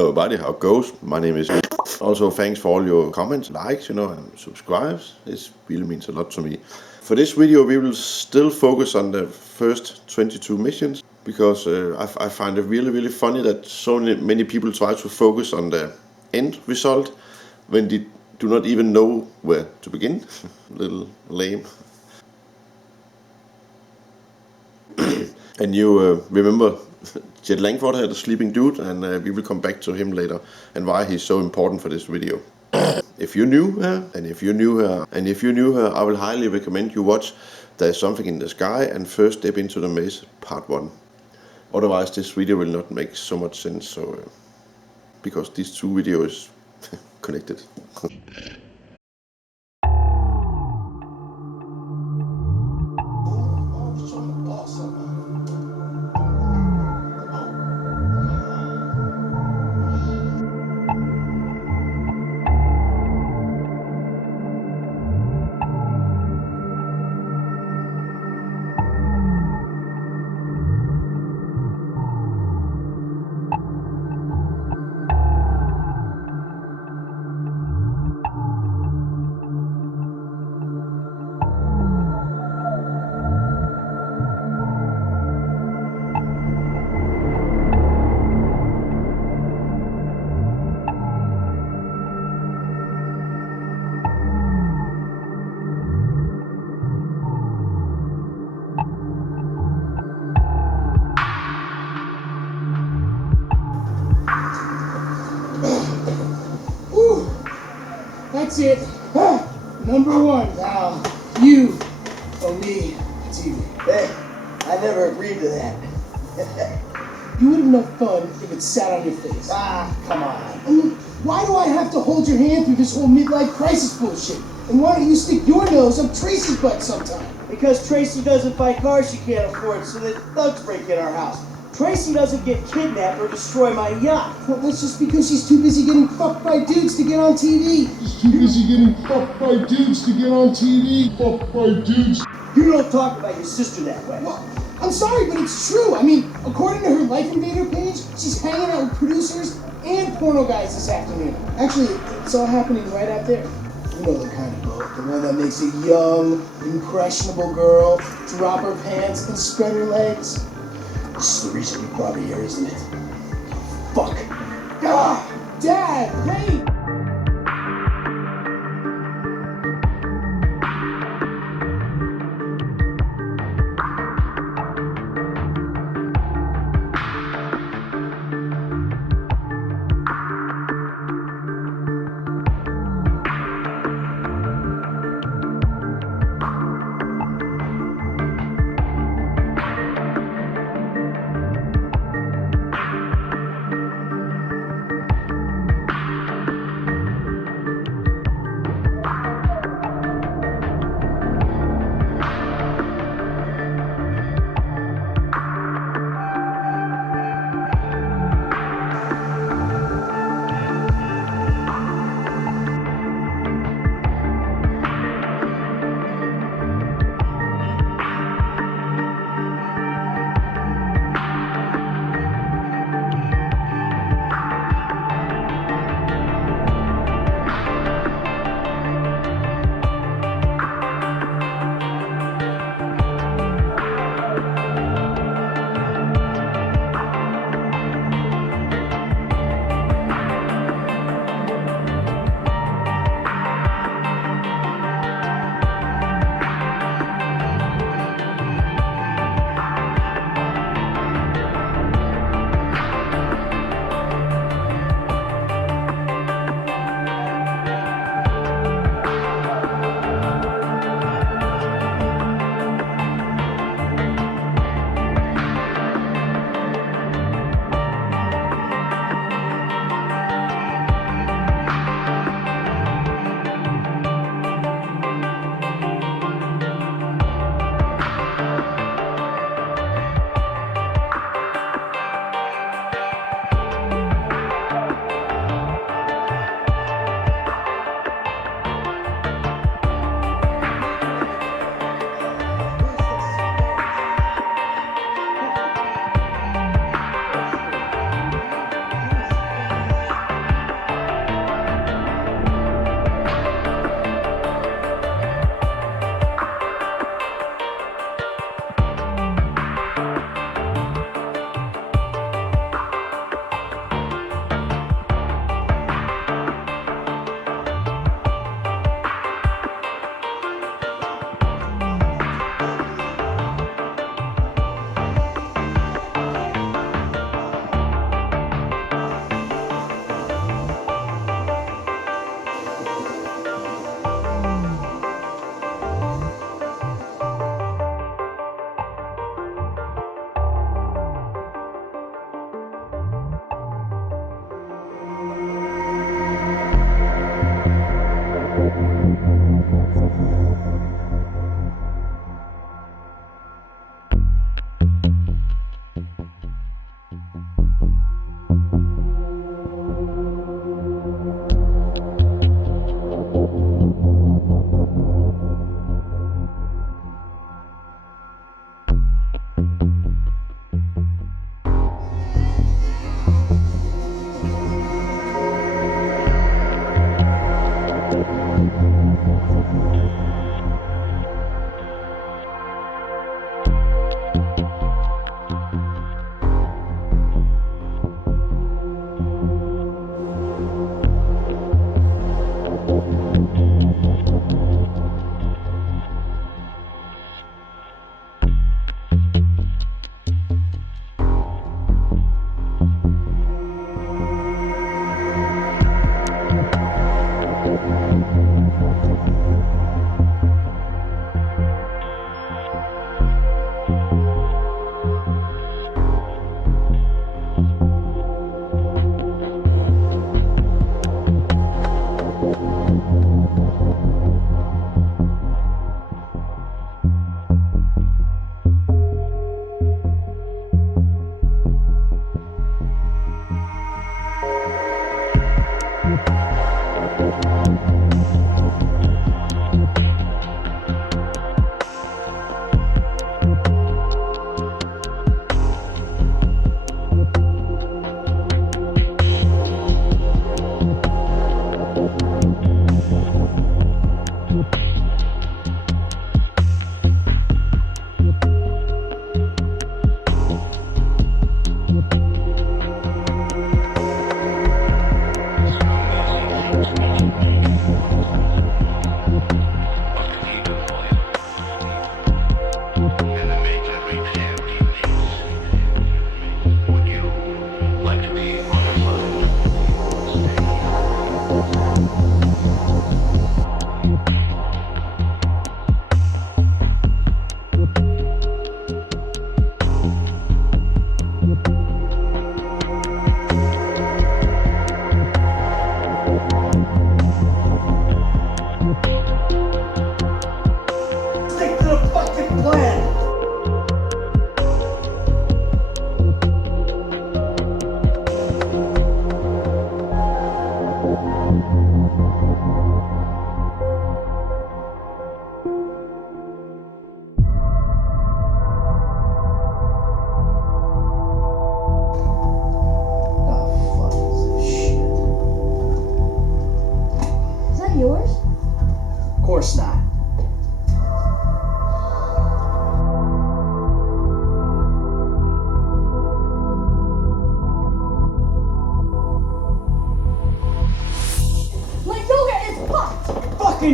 Hello everybody, how it goes? My name is also thanks for all your comments, likes, and subscribes. This really means a lot to me. For this video we will still focus on the first 22 missions because I find it really funny that so many people try to focus on the end result when they do not even know where to begin. Little lame. And you remember Chet Langford had a sleeping dude, and we will come back to him later and why he's so important for this video. If you're new here, and if you're new here, I will highly recommend you watch There's Something in the Sky and First Step into the Maze Part 1. Otherwise this video will not make so much sense, because these two videos connected. That's it. Number one. Now, you owe me TV. Hey, I never agreed to that. You would have no fun if it sat on your face. Come on. I mean, why do I have to hold your hand through this whole midlife crisis bullshit? And why don't you stick your nose up Tracy's butt sometime? Because Tracy doesn't buy cars she can't afford, so that thugs break in our house. Tracy doesn't get kidnapped or destroy my yacht. Well, that's just because she's too busy getting fucked by dudes to get on TV. You don't talk about your sister that way. Well, I'm sorry, but it's true. I mean, according to her Life Invader page, she's hanging out with producers and porno guys this afternoon. Actually, it's all happening right out there. You know the kind of boat, the one that makes a young, impressionable girl drop her pants and spread her legs. This is the reason you brought me here, isn't it? Fuck. Dad, wait!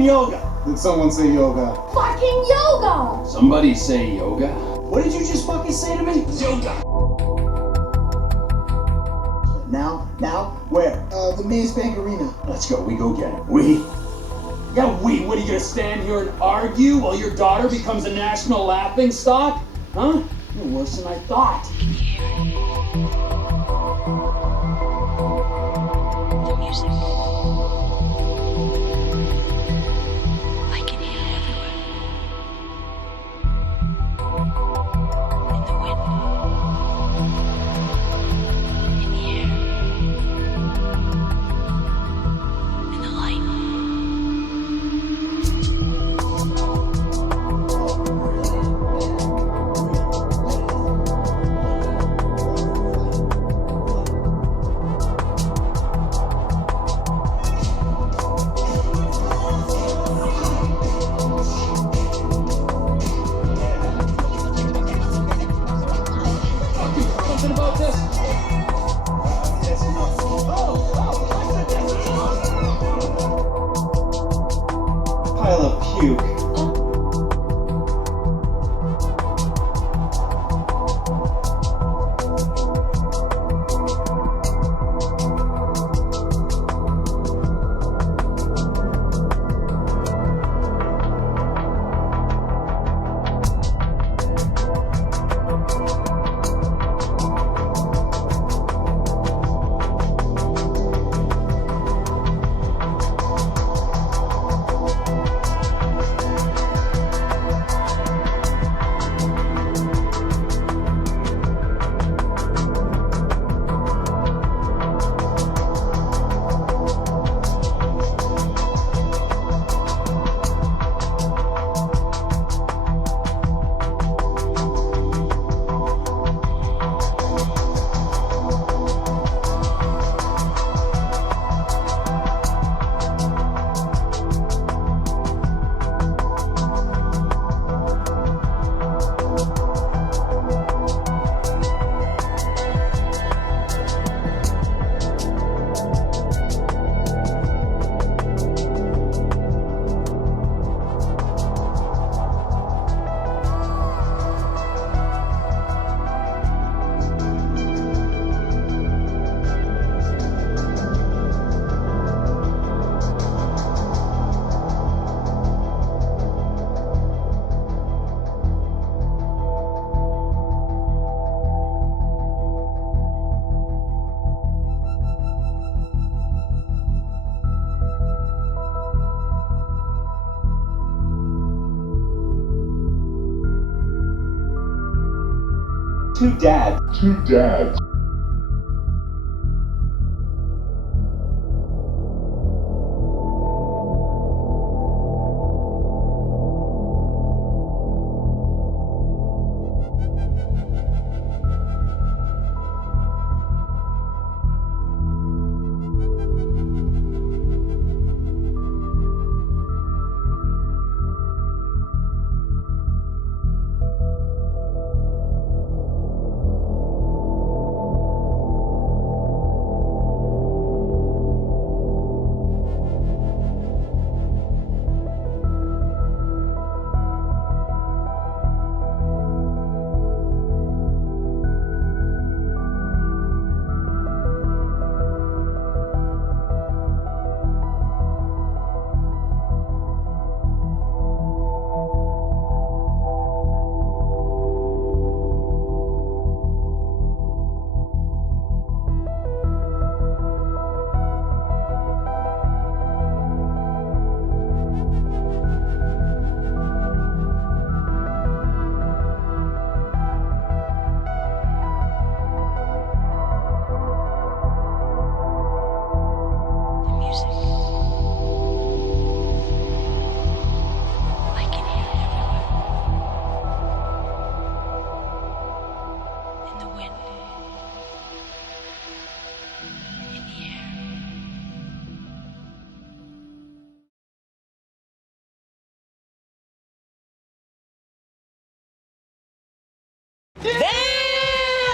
yoga. Did someone say yoga? Fucking yoga! Somebody say yoga. What did you just fucking say to me? Yoga. Now, where? The Maze Bank Arena. Let's go, we go get him. We? Yeah, what are you gonna stand here and argue while your daughter becomes a national laughing stock? Huh? You're worse than I thought. The music. I can hear it everywhere. In the wind. In the air. In the light. Something about this? That's enough. Pile of puke. Two dads.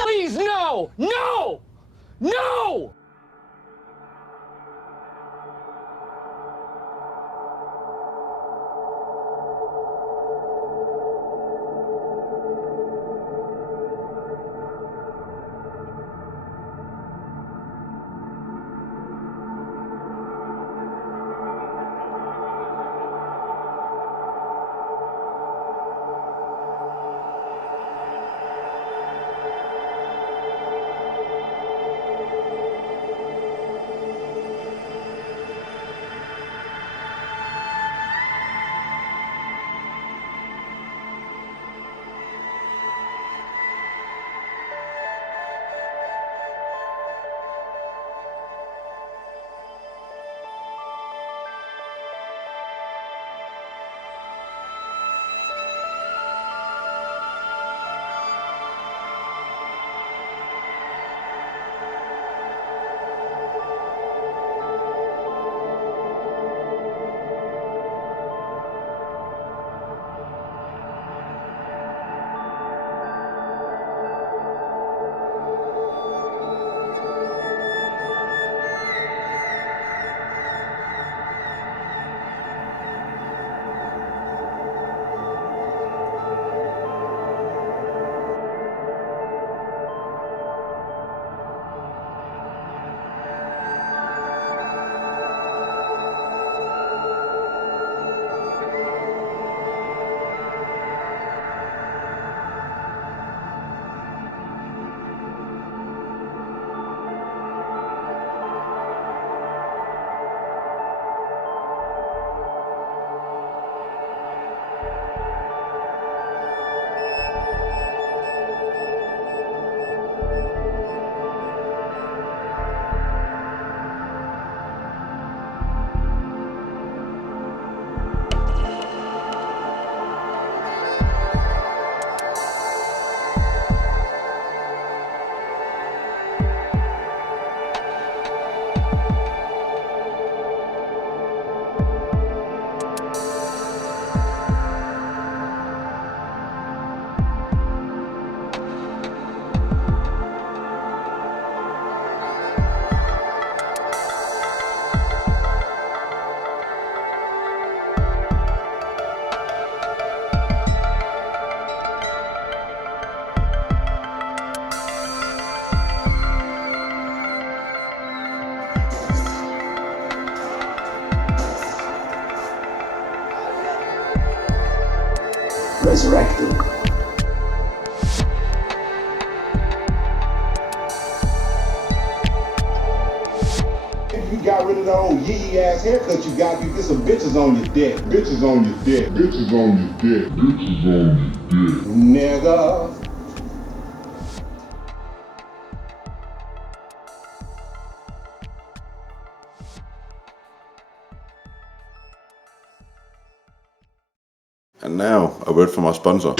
Please, no! No! No! resurrected. You got rid of the old yee ass haircut you got, you get some bitches on your dick. Bitches on your dick. Bitches on your dick. Bitches on your dick. Nigga. And now, a word from our sponsor.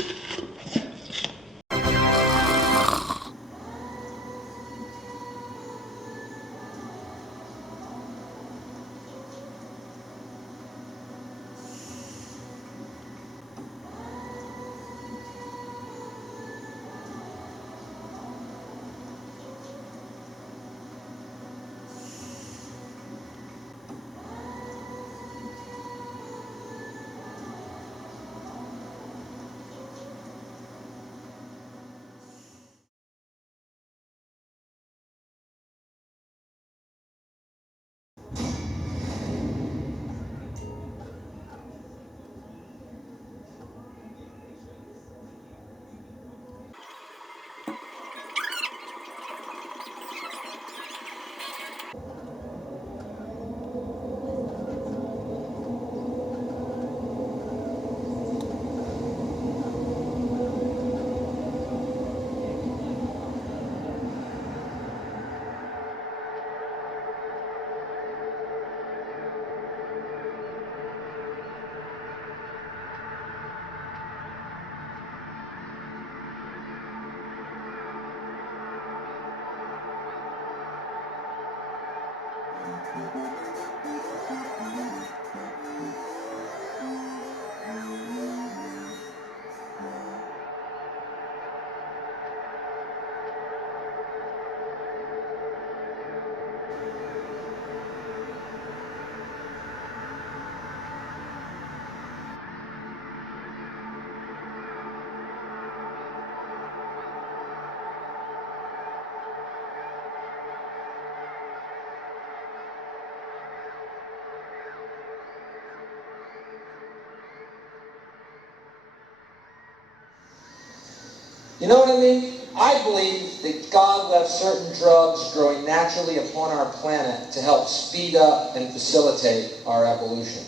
You know what I mean? I believe that God left certain drugs growing naturally upon our planet to help speed up and facilitate our evolution.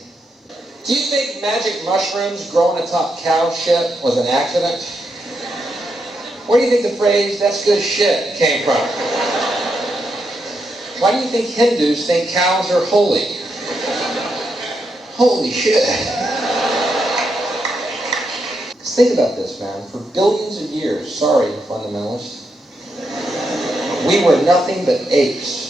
Do you think magic mushrooms growing atop cow shit was an accident? Where do you think the phrase, "that's good shit," came from? Why do you think Hindus think cows are holy? Holy shit. Think about this, man. For billions of years, sorry, fundamentalists, we were nothing but apes.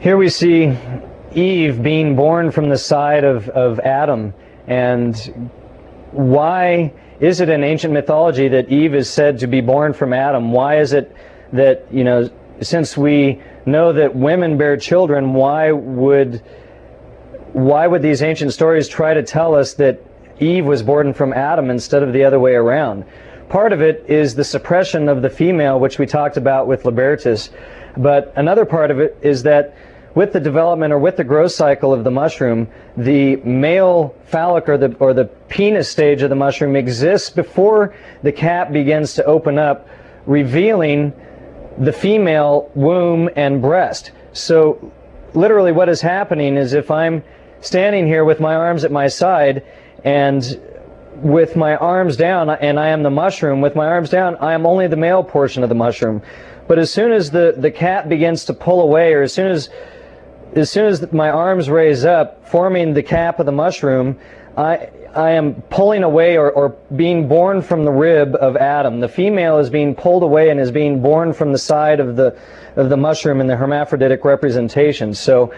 Here we see Eve being born from the side of Adam. And why is it in ancient mythology that Eve is said to be born from Adam? Why is it that, you know, since we know that women bear children, why would these ancient stories try to tell us that Eve was born from Adam instead of the other way around? Part of it is the suppression of the female, which we talked about with Libertas. But another part of it is that with the development or with the growth cycle of the mushroom, the male phallic or the penis stage of the mushroom exists before the cap begins to open up, revealing the female womb and breast. So literally what is happening is, if I'm standing here with my arms at my side and with my arms down, and I am the mushroom, with my arms down, I am only the male portion of the mushroom. But as soon as the cap begins to pull away, or as soon as as soon as my arms raise up, forming the cap of the mushroom, I am pulling away or being born from the rib of Adam. The female is being pulled away and is being born from the side of the mushroom in the hermaphroditic representation. So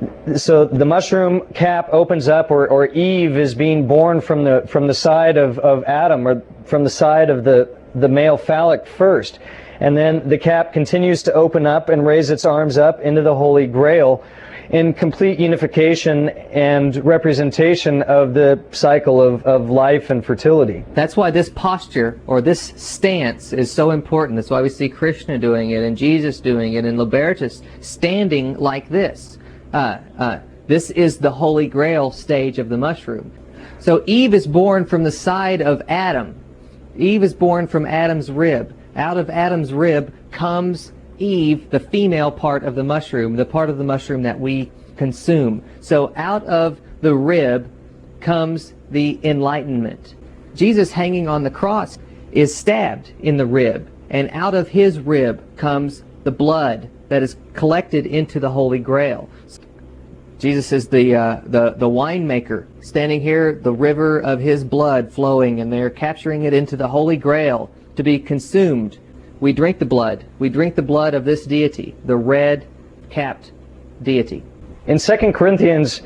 the mushroom cap opens up, or Eve is being born from the side of Adam, or from the side of the male phallic first. And then the cap continues to open up and raise its arms up into the Holy Grail in complete unification and representation of the cycle of life and fertility. That's why this posture, or this stance, is so important. That's why we see Krishna doing it, and Jesus doing it, and Libertas standing like this. This is the Holy Grail stage of the mushroom. So Eve is born from the side of Adam. Eve is born from Adam's rib. Out of Adam's rib comes Eve, the female part of the mushroom, the part of the mushroom that we consume. So out of the rib comes the enlightenment. Jesus, hanging on the cross, is stabbed in the rib, and out of his rib comes the blood that is collected into the Holy Grail. Jesus is the winemaker, standing here, the river of his blood flowing, and they're capturing it into the Holy Grail to be consumed. We drink the blood. We drink the blood of this deity, the red-capped deity. In 2 Corinthians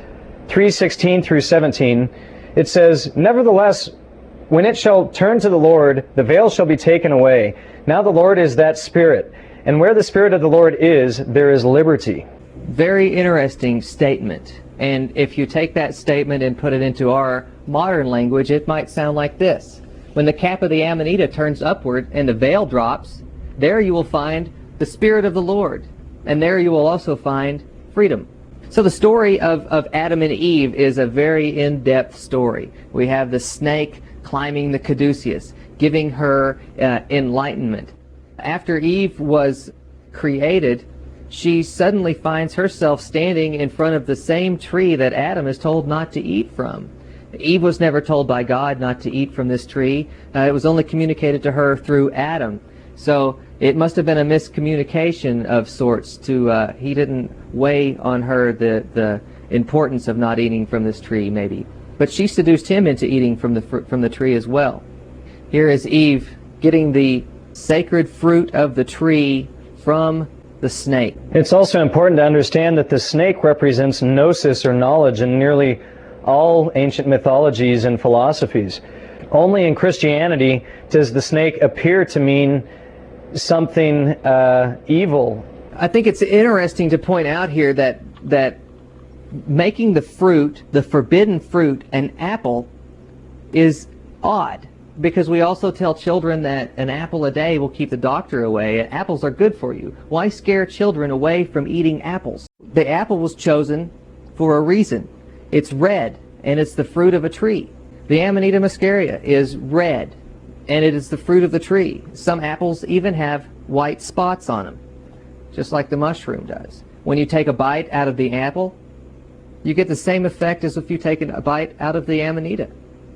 3:16 through 17, it says, "Nevertheless, when it shall turn to the Lord, the veil shall be taken away. Now the Lord is that Spirit, and where the Spirit of the Lord is, there is liberty." Very interesting statement. And if you take that statement and put it into our modern language, it might sound like this. When the cap of the Amanita turns upward and the veil drops, there you will find the Spirit of the Lord. And there you will also find freedom. So the story of Adam and Eve is a very in-depth story. We have the snake climbing the caduceus, giving her enlightenment. After Eve was created, she suddenly finds herself standing in front of the same tree that Adam is told not to eat from. Eve was never told by God not to eat from this tree. It was only communicated to her through Adam. So it must have been a miscommunication of sorts. He didn't weigh on her the importance of not eating from this tree, maybe. But she seduced him into eating from the tree as well. Here is Eve getting the sacred fruit of the tree from the snake. It's also important to understand that the snake represents gnosis, or knowledge, in nearly all ancient mythologies and philosophies. Only in Christianity does the snake appear to mean something evil. I think it's interesting to point out here that making the fruit, the forbidden fruit, an apple is odd, because we also tell children that an apple a day will keep the doctor away. Apples are good for you. Why scare children away from eating apples? The apple was chosen for a reason. It's red, and it's the fruit of a tree. The Amanita muscaria is red, and it is the fruit of the tree. Some apples even have white spots on them, just like the mushroom does. When you take a bite out of the apple, you get the same effect as if you take a bite out of the Amanita.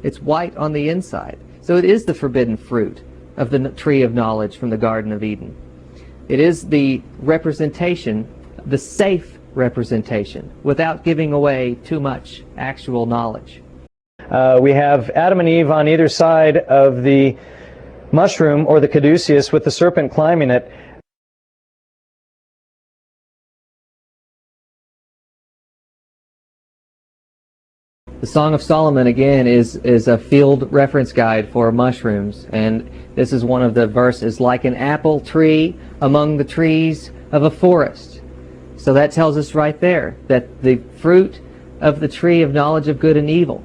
It's white on the inside. So it is the forbidden fruit of the tree of knowledge from the Garden of Eden. It is the representation, the safe representation, without giving away too much actual knowledge. We have Adam and Eve on either side of the mushroom, or the caduceus, with the serpent climbing it. The Song of Solomon, again, is a field reference guide for mushrooms, and this is one of the verses, like an apple tree among the trees of a forest. So that tells us right there that the fruit of the tree of knowledge of good and evil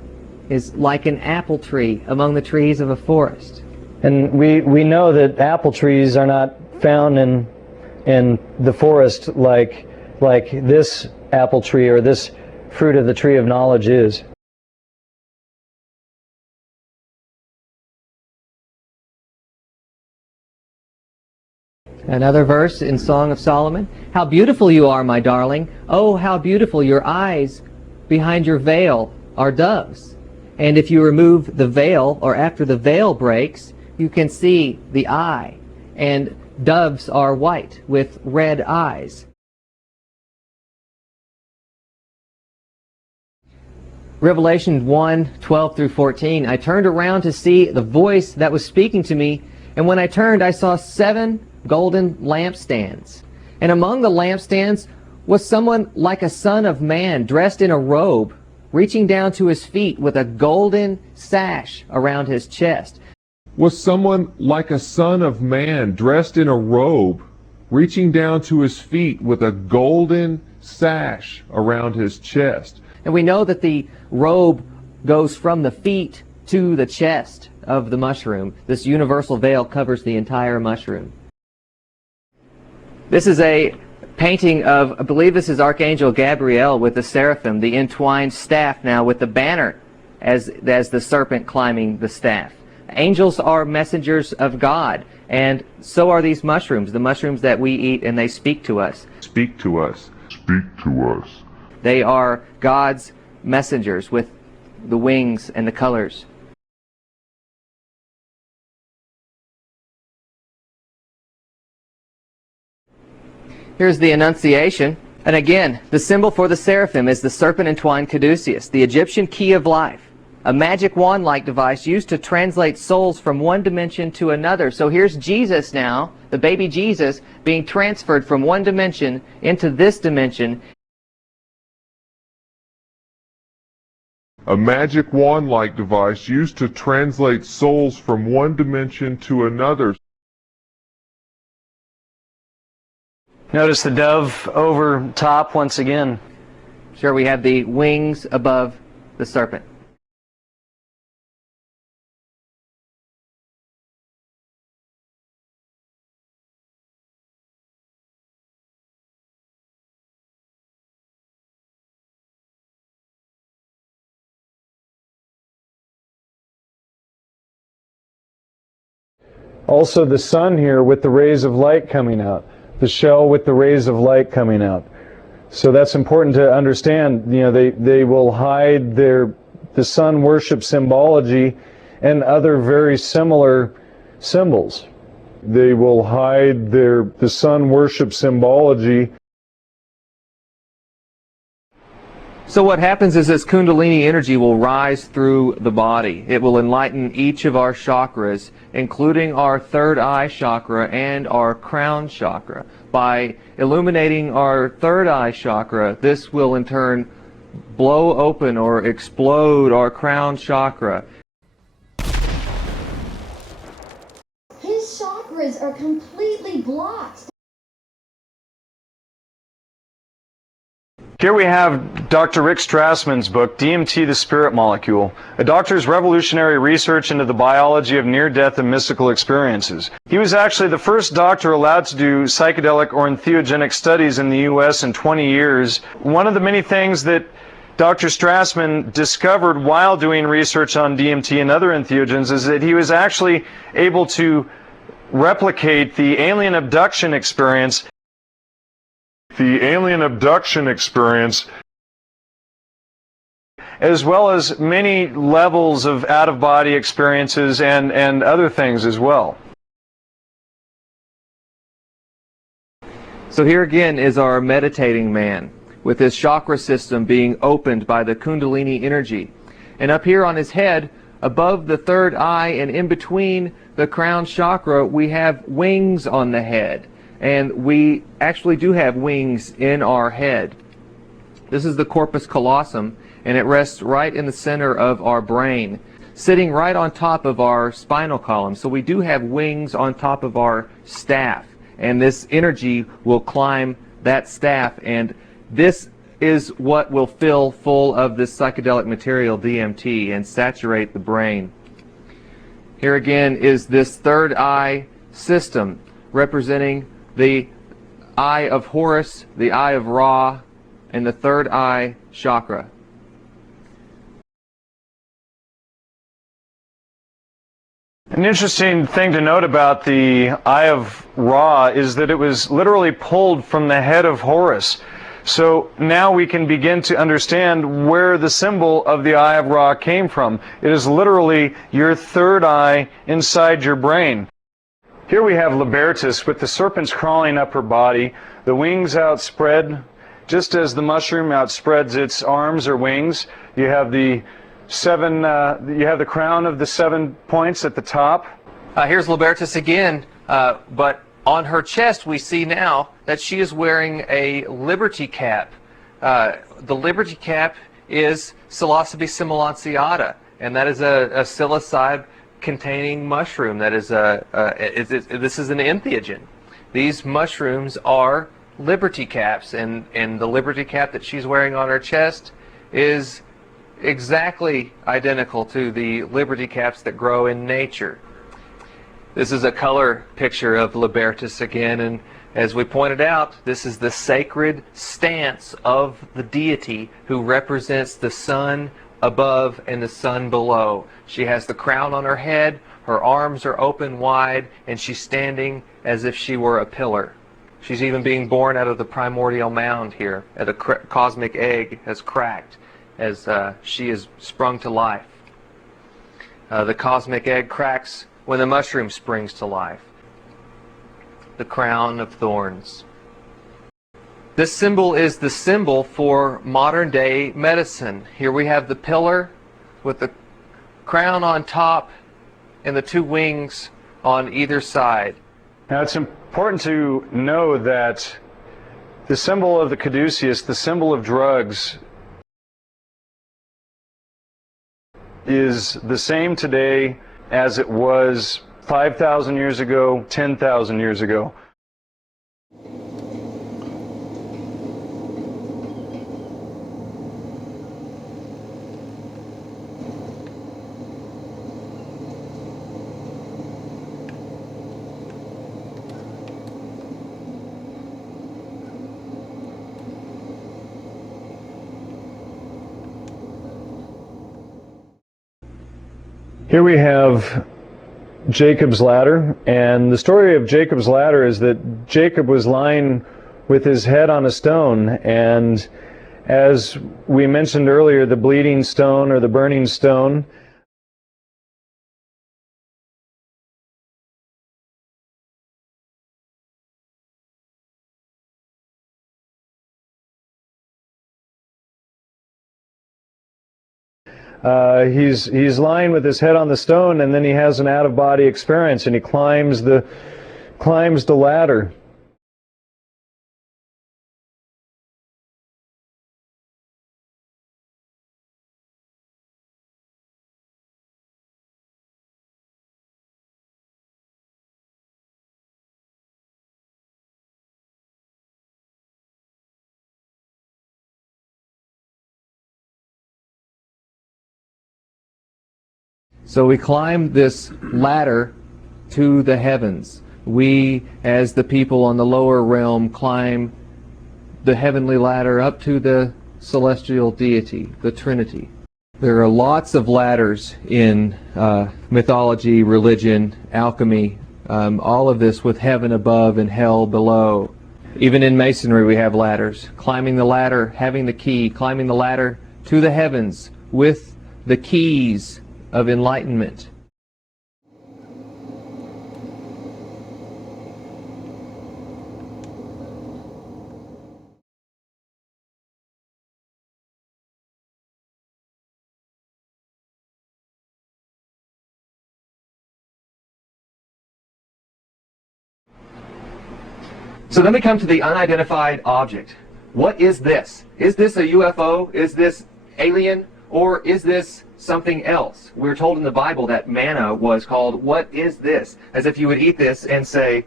is like an apple tree among the trees of a forest. And we know that apple trees are not found in the forest like this apple tree, or this fruit of the tree of knowledge is. Another verse in Song of Solomon. How beautiful you are, my darling. Oh, how beautiful your eyes behind your veil are doves. And if you remove the veil, or after the veil breaks, you can see the eye. And doves are white with red eyes. Revelation 1:12 through 14, I turned around to see the voice that was speaking to me, and when I turned, I saw 7 golden lampstands. And among the lampstands was someone like a son of man, dressed in a robe, reaching down to his feet with a golden sash around his chest. Was someone like a son of man, dressed in a robe, reaching down to his feet with a golden sash around his chest. And we know that the robe goes from the feet to the chest of the mushroom. This universal veil covers the entire mushroom. This is a painting of, I believe this is Archangel Gabriel with the seraphim, the entwined staff now with the banner as the serpent climbing the staff. Angels are messengers of God, and so are these mushrooms, the mushrooms that we eat, and they speak to us. Speak to us. Speak to us. They are God's messengers with the wings and the colors. Here's the Annunciation. And again, the symbol for the seraphim is the serpent entwined caduceus, the Egyptian key of life. A magic wand-like device used to translate souls from one dimension to another. So here's Jesus now, the baby Jesus, being transferred from one dimension into this dimension. A magic wand-like device used to translate souls from one dimension to another. Notice the dove over top once again. Sure, we have the wings above the serpent. Also the sun here with the rays of light coming out. The shell with the rays of light coming out. So that's important to understand. You know, they will hide the sun worship symbology and other very similar symbols. They will hide the sun worship symbology. So what happens is this Kundalini energy will rise through the body. It will enlighten each of our chakras, including our third eye chakra and our crown chakra. By illuminating our third eye chakra, this will in turn blow open or explode our crown chakra. His chakras are completely blocked. Here we have Dr. Rick Strassman's book, DMT, the Spirit Molecule, a doctor's revolutionary research into the biology of near-death and mystical experiences. He was actually the first doctor allowed to do psychedelic or entheogenic studies in the U.S. in 20 years. One of the many things that Dr. Strassman discovered while doing research on DMT and other entheogens is that he was actually able to replicate the alien abduction experience. As well as many levels of out-of-body experiences and other things as well. So here again is our meditating man, with his chakra system being opened by the Kundalini energy. And up here on his head, above the third eye and in between the crown chakra, we have wings on the head. And we actually do have wings in our head. This is the corpus callosum, and it rests right in the center of our brain, sitting right on top of our spinal column. So we do have wings on top of our staff, and this energy will climb that staff, and this is what will fill full of this psychedelic material, DMT, and saturate the brain. Here again is this third eye system, representing the eye of Horus, the eye of Ra, and the third eye chakra. An interesting thing to note about the eye of Ra is that it was literally pulled from the head of Horus. So now we can begin to understand where the symbol of the eye of Ra came from. It is literally your third eye inside your brain. Here we have Libertas with the serpents crawling up her body, the wings outspread, just as the mushroom outspreads its arms or wings. You have the crown of the 7 points at the top. Here's Libertas again, but on her chest we see now that she is wearing a liberty cap. The liberty cap is Psilocybe simulanciata, and that is a psilocybe containing mushroom. That is this is an entheogen. These mushrooms are liberty caps, and the liberty cap that she's wearing on her chest is exactly identical to the liberty caps that grow in nature. This is a color picture of Libertas again, and as we pointed out, this is the sacred stance of the deity who represents the sun above and the sun below. She has the crown on her head, her arms are open wide, and she's standing as if she were a pillar. She's even being born out of the primordial mound here, as a cosmic egg has cracked, as she is sprung to life. The cosmic egg cracks when the mushroom springs to life. The crown of thorns. This symbol is the symbol for modern day medicine. Here we have the pillar with the crown on top and the 2 wings on either side. Now it's important to know that the symbol of the caduceus, the symbol of drugs, is the same today as it was 5,000 years ago, 10,000 years ago. Here we have Jacob's ladder, and the story of Jacob's ladder is that Jacob was lying with his head on a stone, and as we mentioned earlier, the bleeding stone or the burning stone he's lying with his head on the stone, and then he has an out-of-body experience, and he climbs the ladder. So we climb this ladder to the heavens. We, as the people on the lower realm, climb the heavenly ladder up to the celestial deity, the Trinity. There are lots of ladders in mythology, religion, alchemy, all of this with heaven above and hell below. Even in Masonry we have ladders. Climbing the ladder, having the key, climbing the ladder to the heavens with the keys of enlightenment. So then we come to the unidentified object. What is this? Is this a UFO? Is this alien? Or is this something else? We're told in the Bible that manna was called, what is this? As if you would eat this and say,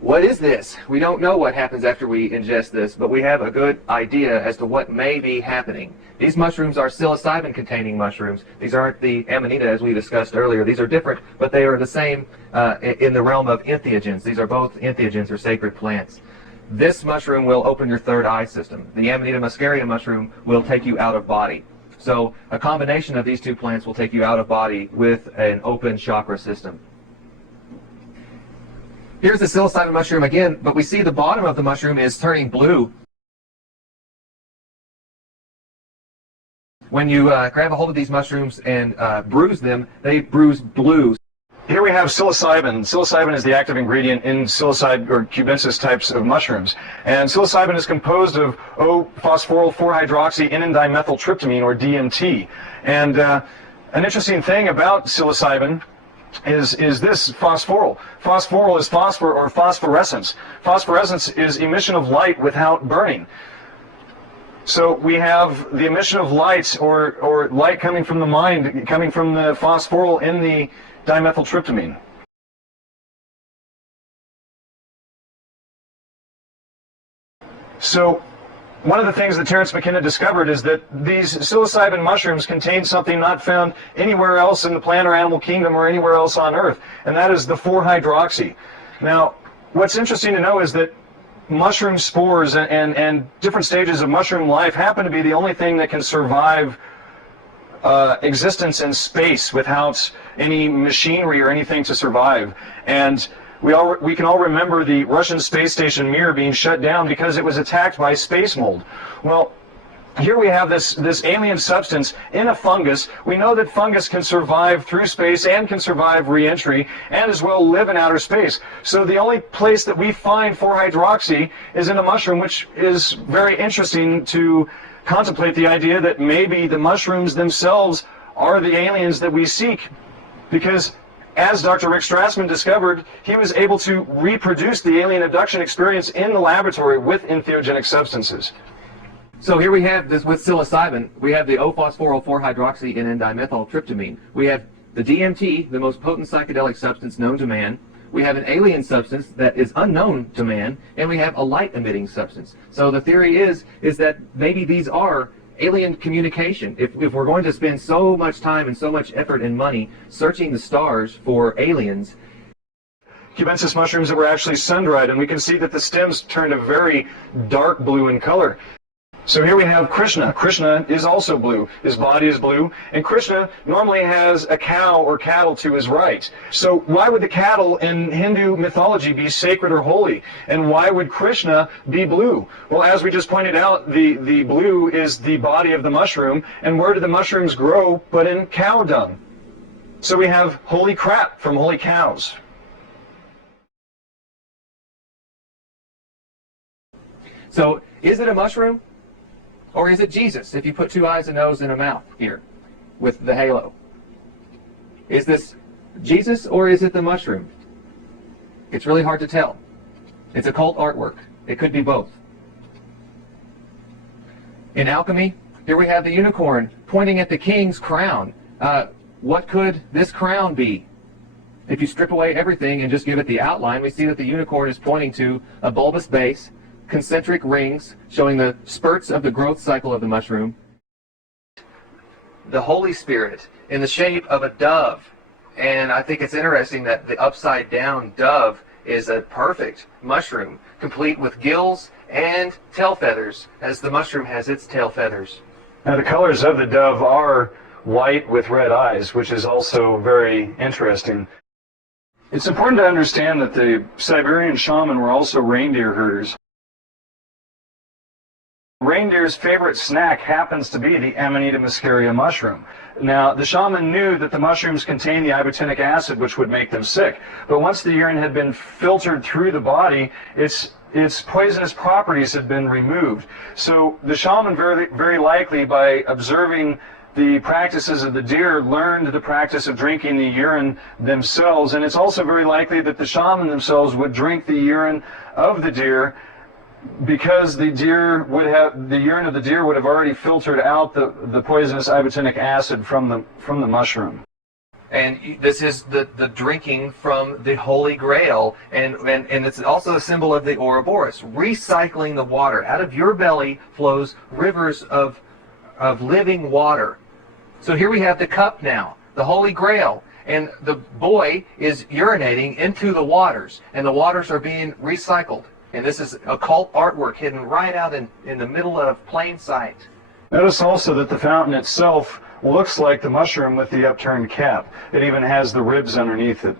what is this? We don't know what happens after we ingest this, but we have a good idea as to what may be happening. These mushrooms are psilocybin-containing mushrooms. These aren't the amanita as we discussed earlier. These are different, but they are the same in the realm of entheogens. These are both entheogens, or sacred plants. This mushroom will open your third eye system. The Amanita muscaria mushroom will take you out of body. So a combination of these two plants will take you out of body with an open chakra system. Here's the psilocybin mushroom again, but we see the bottom of the mushroom is turning blue. When you grab a hold of these mushrooms and bruise them, they bruise blue. Here we have psilocybin. Psilocybin is the active ingredient in psilocybe or cubensis types of mushrooms. And psilocybin is composed of O-phosphoryl 4-hydroxy-N-dimethyltryptamine, or DMT. And an interesting thing about psilocybin is this phosphoryl. Phosphoryl is phosphor or phosphorescence. Phosphorescence is emission of light without burning. So we have the emission of light or light coming from the mind, coming from the phosphoryl in the dimethyltryptamine. So one of the things that Terence McKenna discovered is that these psilocybin mushrooms contain something not found anywhere else in the plant or animal kingdom or anywhere else on Earth, and that is the 4-hydroxy. Now, what's interesting to know is that mushroom spores and different stages of mushroom life happen to be the only thing that can survive existence in space without any machinery or anything to survive. And we can all remember the Russian space station Mir being shut down because it was attacked by space mold. Well, here we have this alien substance in a fungus. We know that fungus can survive through space and can survive re-entry and as well live in outer space. So the only place that we find 4-hydroxy is in a mushroom, which is very interesting to contemplate the idea that maybe the mushrooms themselves are the aliens that we seek. Because as Dr. Rick Strassman discovered, he was able to reproduce the alien abduction experience in the laboratory with entheogenic substances. So here we have this with psilocybin. We have the O-phosphoryl 4-hydroxy and N-dimethyltryptamine. We have the DMT, the most potent psychedelic substance known to man. We have an alien substance that is unknown to man, and we have a light-emitting substance. So the theory is that maybe these are alien communication. If we're going to spend so much time and so much effort and money searching the stars for aliens. Cubensis mushrooms that were actually sun-dried, and we can see that the stems turned a very dark blue in color. So here we have Krishna. Krishna is also blue. His body is blue. And Krishna normally has a cow or cattle to his right. So why would the cattle in Hindu mythology be sacred or holy? And why would Krishna be blue? Well, as we just pointed out, the blue is the body of the mushroom. And where do the mushrooms grow but in cow dung? So we have holy crap from holy cows. So is it a mushroom? Or is it Jesus, if you put 2 eyes, a nose, and a mouth here with the halo? Is this Jesus, or is it the mushroom? It's really hard to tell. It's occult artwork. It could be both. In Alchemy, here we have the unicorn pointing at the king's crown. What could this crown be? If you strip away everything and just give it the outline, we see that the unicorn is pointing to a bulbous base, concentric rings showing the spurts of the growth cycle of the mushroom. The Holy Spirit in the shape of a dove. And I think it's interesting that the upside down dove is a perfect mushroom, complete with gills and tail feathers, as the mushroom has its tail feathers. Now the colors of the dove are white with red eyes, which is also very interesting. It's important to understand that the Siberian shaman were also reindeer herders. Reindeer's favorite snack happens to be the Amanita muscaria mushroom. Now, the shaman knew that the mushrooms contain the ibotenic acid, which would make them sick. But once the urine had been filtered through the body, its poisonous properties had been removed. So the shaman very likely, by observing the practices of the deer, learned the practice of drinking the urine themselves. And it's also very likely that the shaman themselves would drink the urine of the deer, because the urine of the deer would have already filtered out the poisonous ibotenic acid from the mushroom. And this is the drinking from the Holy Grail, and it's also a symbol of the Ouroboros, recycling the water. Out of your belly flows rivers of living water. So here we have the cup now, the Holy Grail, and the boy is urinating into the waters, and the waters are being recycled. And this is occult artwork hidden right out in the middle of plain sight. Notice also that the fountain itself looks like the mushroom with the upturned cap. It even has the ribs underneath it.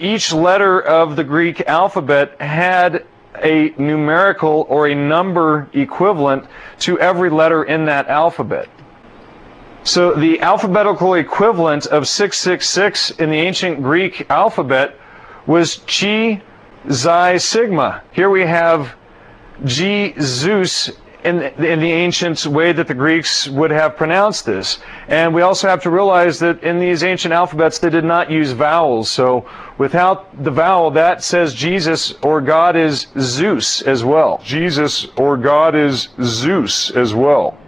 each letter of the Greek alphabet had a numerical or a number equivalent to every letter in that alphabet. So the alphabetical equivalent of 666 in the ancient Greek alphabet was Chi Xi Sigma. Here we have G Zeus in the ancient way that the Greeks would have pronounced this. And we also have to realize that in these ancient alphabets they did not use vowels. So without the vowel, that says Jesus or God is Zeus as well. Jesus or God is Zeus as well.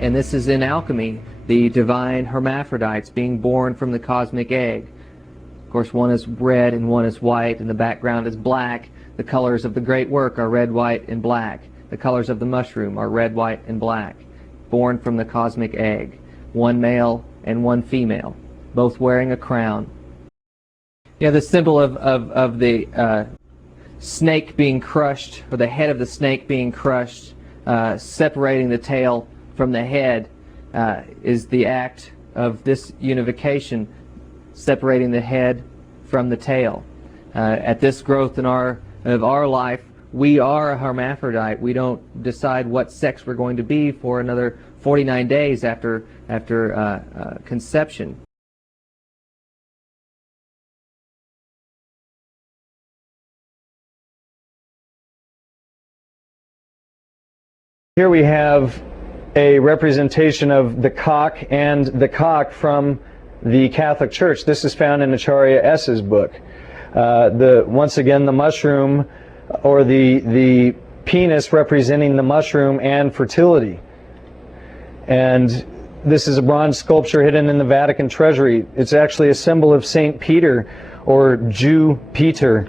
And this is in alchemy, the divine hermaphrodites being born from the cosmic egg. Of course, one is red and one is white, and the background is black. The colors of the great work are red, white, and black. The colors of the mushroom are red, white, and black. Born from the cosmic egg. One male and one female, both wearing a crown. Yeah, the symbol of the snake being crushed, or the head of the snake being crushed, separating the tail from the head, is the act of this unification, separating the head from the tail. At this growth in of our life, we are a hermaphrodite. We don't decide what sex we're going to be for another 49 days after conception. Here we have a representation of the cock and the cock from the Catholic Church. This is found in Acharya S.'s book. Once again, the mushroom, or the penis representing the mushroom and fertility. And this is a bronze sculpture hidden in the Vatican treasury. It's actually a symbol of Saint Peter, or Jew Peter.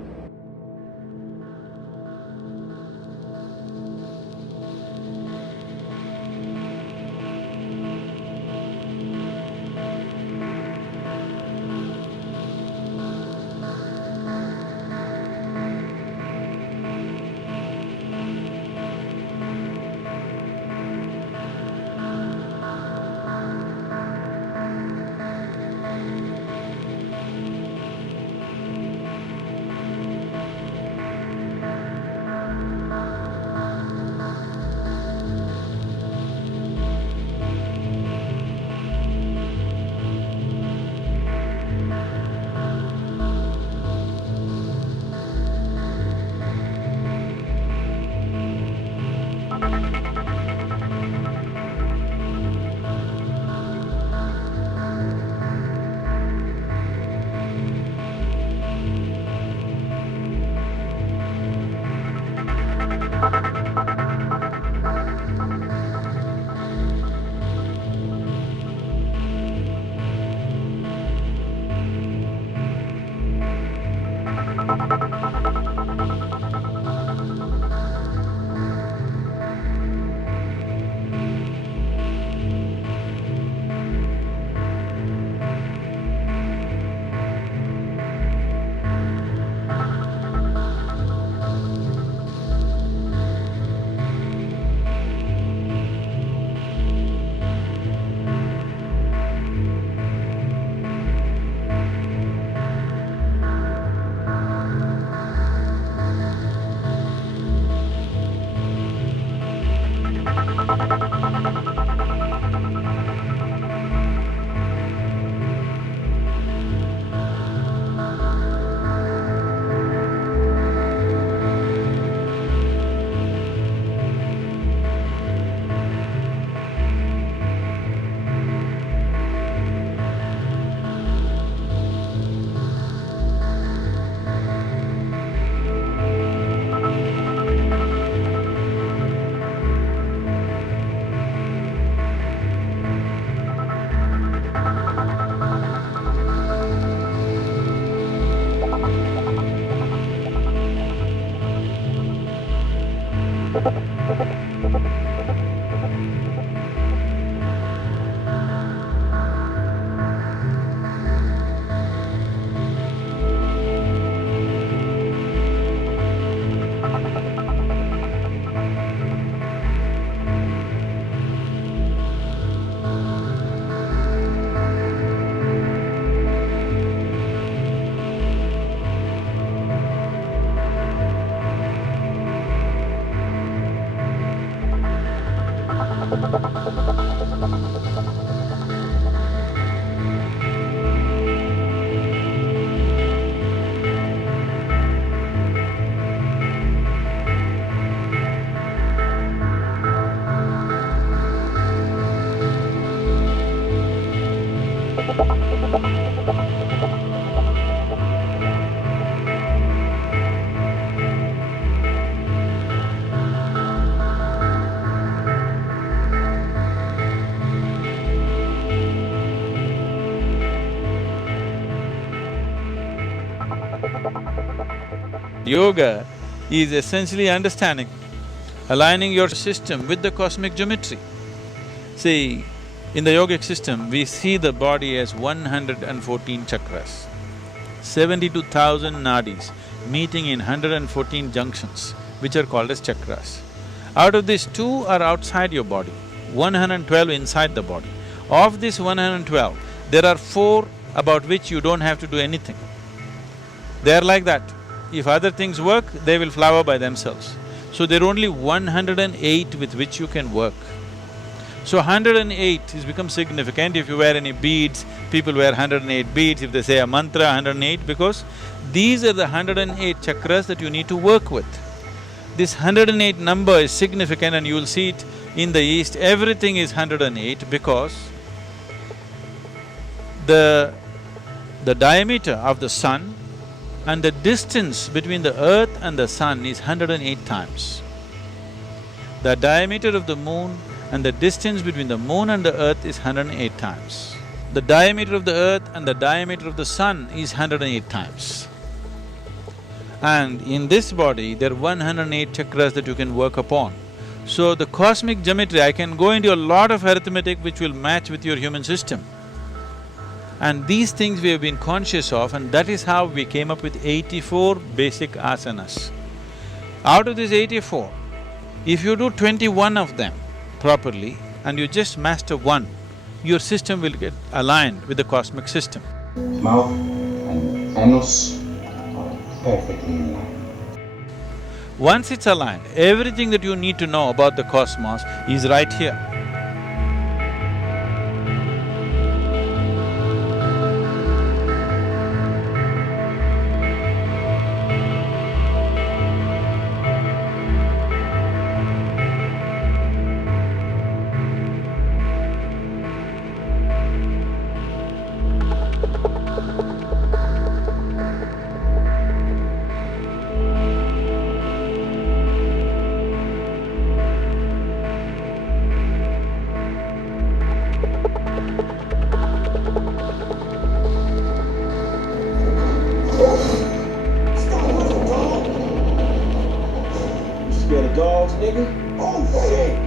Yoga is essentially understanding, aligning your system with the cosmic geometry. See, in the yogic system, we see the body as 114 chakras, 72,000 nadis meeting in 114 junctions, which are called as chakras. Out of these, 2 are outside your body, 112 inside the body. Of this 112, there are 4 about which you don't have to do anything. They are like that. If other things work, they will flower by themselves. So there are only 108 with which you can work. So 108 has become significant. If you wear any beads, people wear 108 beads. If they say a mantra, 108, because these are the 108 chakras that you need to work with. This 108 number is significant, and you will see it in the East, everything is 108 because the diameter of the sun and the distance between the earth and the sun is 108 times. The diameter of the moon and the distance between the moon and the earth is 108 times. The diameter of the earth and the diameter of the sun is 108 times. And in this body, there are 108 chakras that you can work upon. So the cosmic geometry, I can go into a lot of arithmetic which will match with your human system. And these things we have been conscious of, and that is how we came up with 84 basic asanas. Out of these 84, if you do 21 of them properly and you just master one, your system will get aligned with the cosmic system. Mouth and anus are perfectly in line. Once it's aligned, everything that you need to know about the cosmos is right here. Scared of dogs, nigga? Oh, shit!